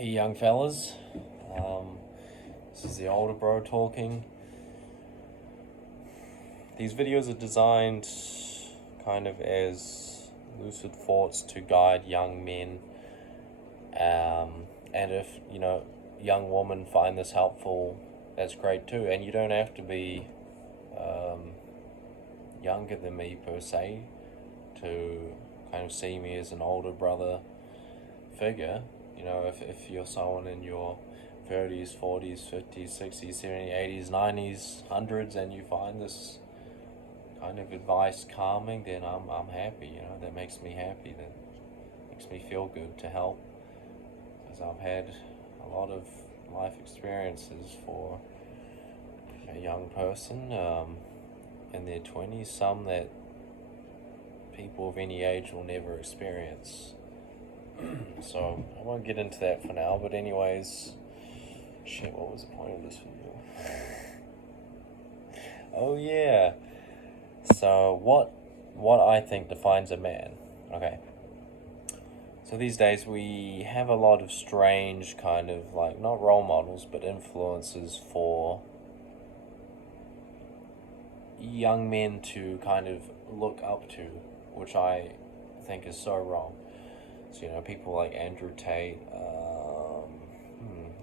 Hey, young fellas. This is the older bro talking. These videos are designed kind of as lucid thoughts to guide young men. And if, young women find this helpful, that's great too. And you don't have to be younger than me per se to kind of see me as an older brother figure. If you're someone in your 30s, 40s, 50s, 60s, 70s, 80s, 90s, 100s, and you find this kind of advice calming, then I'm happy. That makes me happy. That makes me feel good to help, because I've had a lot of life experiences for a young person in their 20s, some that people of any age will never experience. So I won't get into that for now, but anyways, shit, what was the point of this video? Oh yeah, so what I think defines a man. Okay, so these days we have a lot of strange kind of, like, not role models, but influences for young men to kind of look up to, which I think is so wrong. So, people like Andrew Tate,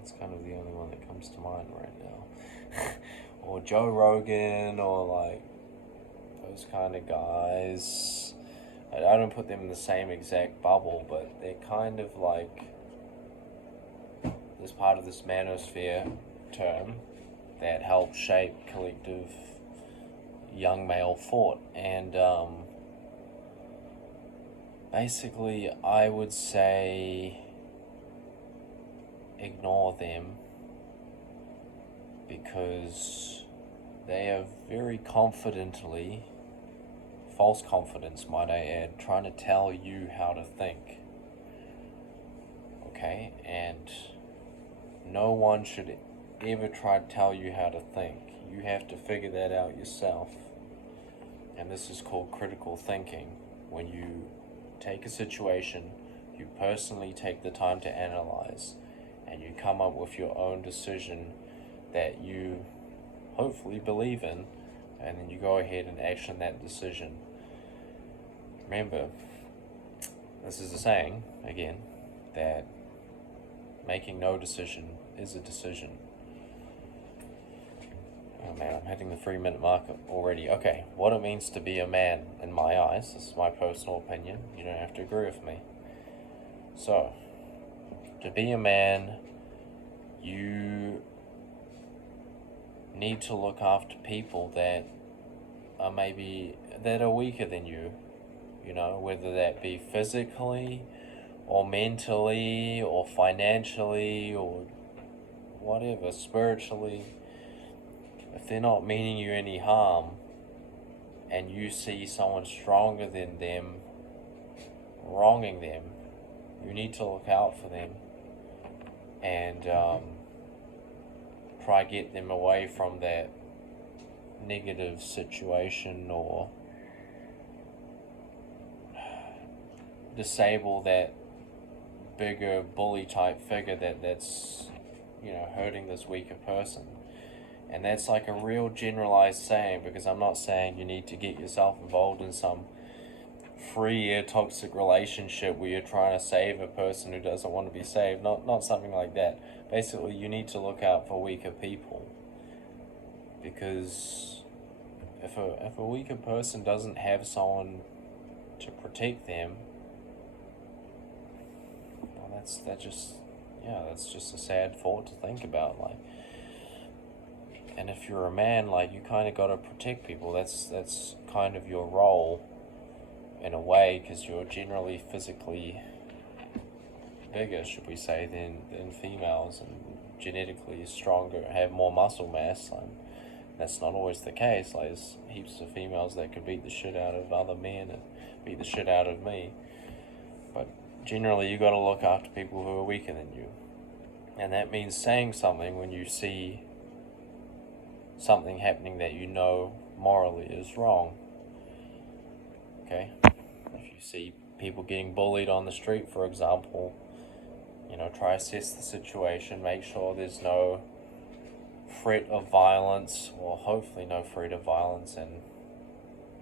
it's kind of the only one that comes to mind right now. Or Joe Rogan, or like those kind of guys. I don't put them in the same exact bubble, but they're kind of like this part of this manosphere term that helps shape collective young male thought. And basically, I would say ignore them, because they are very confidently, false confidence might I add, trying to tell you how to think. Okay? And no one should ever try to tell you how to think. You have to figure that out yourself. And this is called critical thinking. When you take a situation, you personally take the time to analyze, and you come up with your own decision that you hopefully believe in, and then you go ahead and action that decision. Remember, this is a saying, again, that making no decision is a decision. Oh man, I'm hitting the 3-minute mark already. Okay, what it means to be a man in my eyes, this is my personal opinion, you don't have to agree with me. So, to be a man, you need to look after people that are weaker than you, whether that be physically or mentally or financially or whatever, spiritually. If they're not meaning you any harm, and you see someone stronger than them wronging them, you need to look out for them and try to get them away from that negative situation, or disable that bigger bully type figure that's hurting this weaker person. And that's like a real generalized saying, because I'm not saying you need to get yourself involved in some 3-year toxic relationship where you're trying to save a person who doesn't want to be saved. Not something like that. Basically, you need to look out for weaker people, because if a weaker person doesn't have someone to protect them, well, that's just a sad thought to think about. Like, and if you're a man, like, you kind of got to protect people. That's kind of your role in a way, because you're generally physically bigger, should we say, than females, and genetically stronger, have more muscle mass. And that's not always the case. Like, there's heaps of females that could beat the shit out of other men and beat the shit out of me. But generally, you got to look after people who are weaker than you. And that means saying something when you see something happening that morally is wrong. Okay? If you see people getting bullied on the street, for example, try assess the situation, make sure there's no threat of violence, or hopefully no threat of violence, and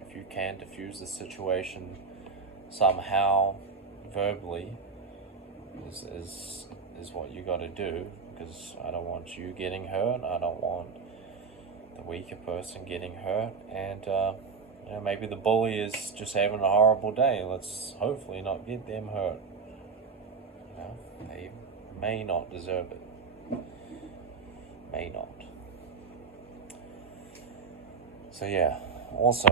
if you can diffuse the situation somehow verbally is what you got to do, because I don't want you getting hurt, I don't want the weaker person getting hurt, and maybe the bully is just having a horrible day. Let's hopefully not get them hurt. They may not deserve it. May not. So yeah, also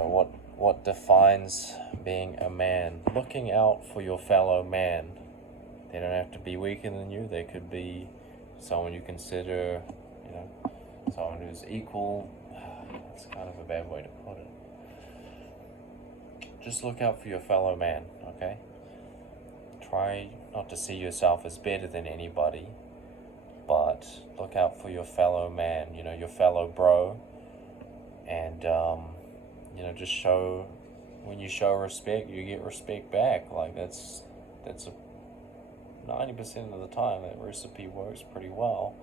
what defines being a man? Looking out for your fellow man. They don't have to be weaker than you. They could be someone you consider, someone who's equal. That's kind of a bad way to put it. Just look out for your fellow man, okay? Try not to see yourself as better than anybody, but look out for your fellow man, your fellow bro, and just show, when you show respect, you get respect back. Like that's a 90% of the time that recipe works pretty well.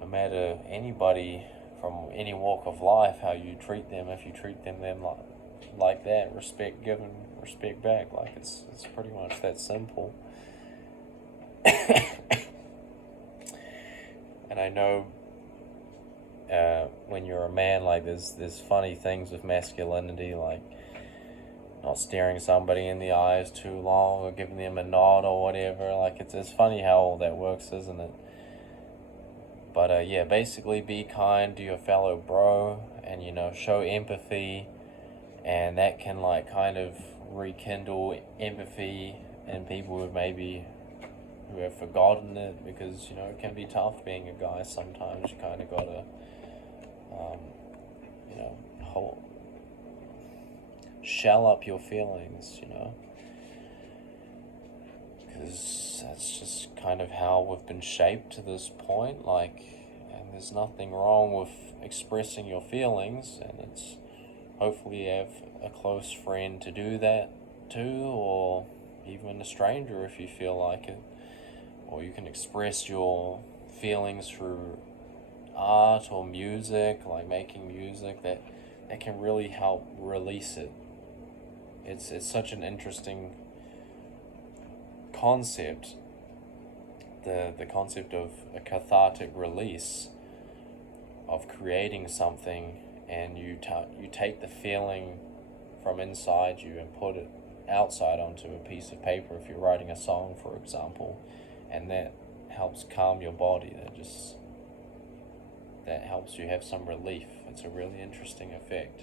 No matter anybody from any walk of life, how you treat them, if you treat them like that, respect given, respect back. Like it's pretty much that simple. And I know when you're a man, like there's funny things with masculinity, like not staring somebody in the eyes too long or giving them a nod or whatever. Like it's funny how all that works, isn't it? But basically be kind to your fellow bro, and show empathy, and that can kind of rekindle empathy in people who have forgotten it, because it can be tough being a guy sometimes. You kind of gotta shell up your feelings, because that's just kind of how we've been shaped to this point. And there's nothing wrong with expressing your feelings, and it's hopefully you have a close friend to do that to, or even a stranger if you feel like it. Or you can express your feelings through art or music, like making music, that can really help release it. It's such an interesting concept, the concept of a cathartic release, of creating something, and you take the feeling from inside you and put it outside onto a piece of paper if you're writing a song, for example, and that helps calm your body. That helps you have some relief. It's a really interesting effect,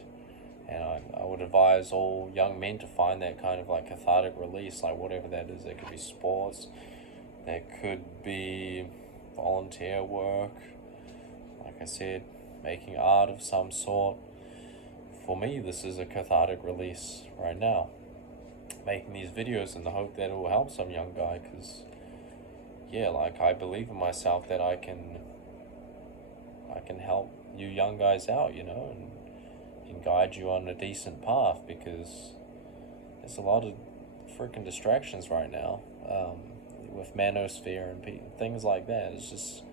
and I would advise all young men to find that kind of cathartic release, whatever that is. That could be sports, that could be volunteer work, like I said, making art of some sort. For me, this is a cathartic release right now, making these videos in the hope that it will help some young guy, because I believe in myself that I can help you young guys out, and guide you on a decent path, because there's a lot of freaking distractions right now, with manosphere and things like that. It's just,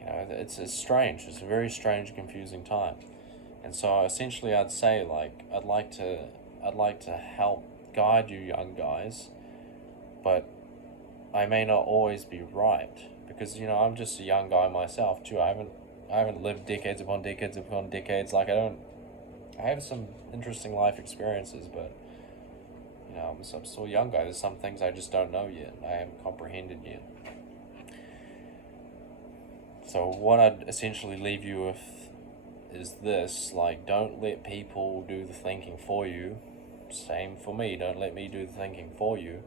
it's strange. It's a very strange, confusing time. And so essentially I'd say, I'd like to help guide you young guys, but I may not always be right, because I'm just a young guy myself too. I haven't lived decades upon decades upon decades. I have some interesting life experiences, but I'm still a young guy. There's some things I just don't know yet. I haven't comprehended yet. So what I'd essentially leave you with is this: don't let people do the thinking for you. Same for me. Don't let me do the thinking for you.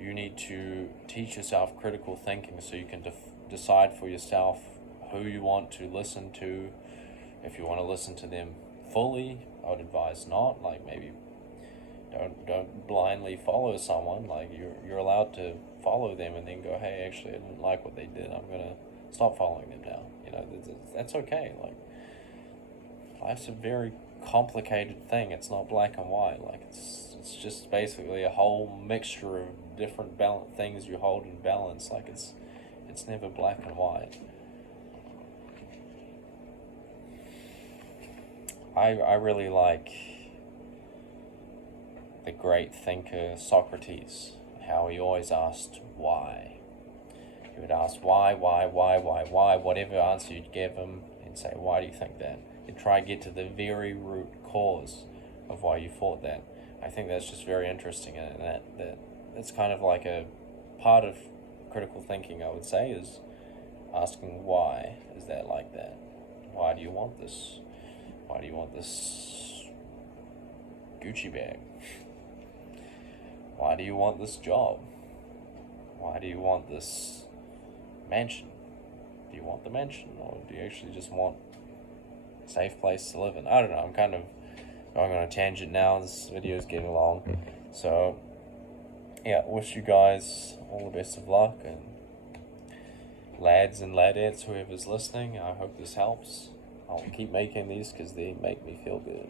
You need to teach yourself critical thinking so you can decide for yourself who you want to listen to. If you want to listen to them fully, I would advise not. Maybe don't blindly follow someone. You're allowed to follow them and then go, hey, actually I didn't like what they did, I'm gonna stop following them now. That's okay. Life's a very complicated thing. It's not black and white. It's just basically a whole mixture of different things you hold in balance. Like it's never black and white. I really like the great thinker Socrates, how he always asked why. He would ask why, whatever answer you'd give him, he'd say, why do you think that? He'd try to get to the very root cause of why you thought that. I think that's just very interesting, and that's kind of like a part of critical thinking, I would say, is asking why is that like that? Why do you want this? Why do you want this Gucci bag? Why do you want this job? Why do you want this mansion? Do you want the mansion, or do you actually just want a safe place to live in? I don't know, I'm kind of going on a tangent now. This video is getting long. So, yeah, wish you guys all the best of luck, and lads and ladettes, whoever's listening, I hope this helps. I'll keep making these because they make me feel good.